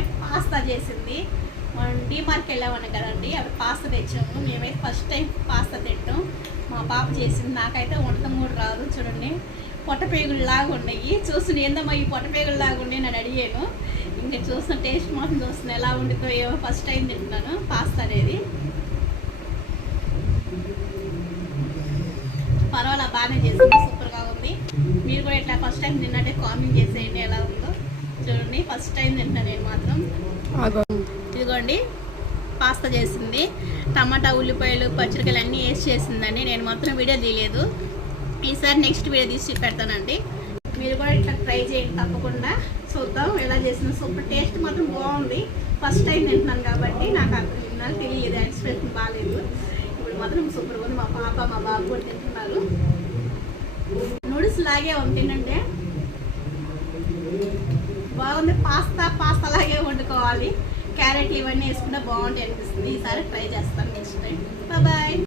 అమ్మాయి పాస్తా చేసింది. మనం డీమార్ట్కి వెళ్ళామని కదండి, అక్కడ పాస్తా తెచ్చాము. మేమైతే ఫస్ట్ టైం పాస్తా తింటాం. మా పాప చేసింది. నాకైతే వంటం కూడా రాదు. చూడండి పొట్టపేగుల్లాగా ఉన్నాయి. చూస్తున్న ఏందమ్మా ఈ పొట్టపేగుల్లాగా ఉన్నాయి అని అడిగాను. ఇంకా చూస్తున్న టేస్ట్ మాత్రం చూస్తున్నా ఎలా ఉండితో ఏమో. ఫస్ట్ టైం తింటున్నాను పాస్తా అనేది. పర్వాలా బాగానే చేసింది, సూపర్గా ఉంది. మీరు కూడా ఇట్లా ఫస్ట్ టైం తిన్నట్టే కామెంట్ చేసేయండి ఎలా ఉందో. చూడండి ఫస్ట్ టైం తింటా నేను మాత్రం. ఇదిగోండి పాస్తా చేసింది. టమాటా, ఉల్లిపాయలు, పచ్చిమిరకాయలు అన్నీ వేసి చేసిందండి. నేను మాత్రం వీడియో తీయలేదు. ఈసారి నెక్స్ట్ వీడియో తీసి పెడతానండి. మీరు కూడా ఇట్లా ట్రై చేయండి తప్పకుండా. చూద్దాం ఎలా చేసింది. సూపర్ టేస్ట్ మాత్రం బాగుంది. ఫస్ట్ టైం తింటున్నాను కాబట్టి నాకు అర్థం తెలియదు, ఎక్స్ప్రెషన్ బాగాలేదు. ఇప్పుడు మాత్రం సూపర్గా ఉంది. మా పాప మా బాబు కూడా తింటున్నారు. నూడిల్స్ లాగే ఉంది, తినండి బాగుంది. పాస్తా లాగే వండుకోవాలి. క్యారెట్ ఇవన్నీ వేసుకుంటే బాగుంటాయి అనిపిస్తుంది. ఈసారి ట్రై చేస్తాను నెక్స్ట్ టైం. బాయ్.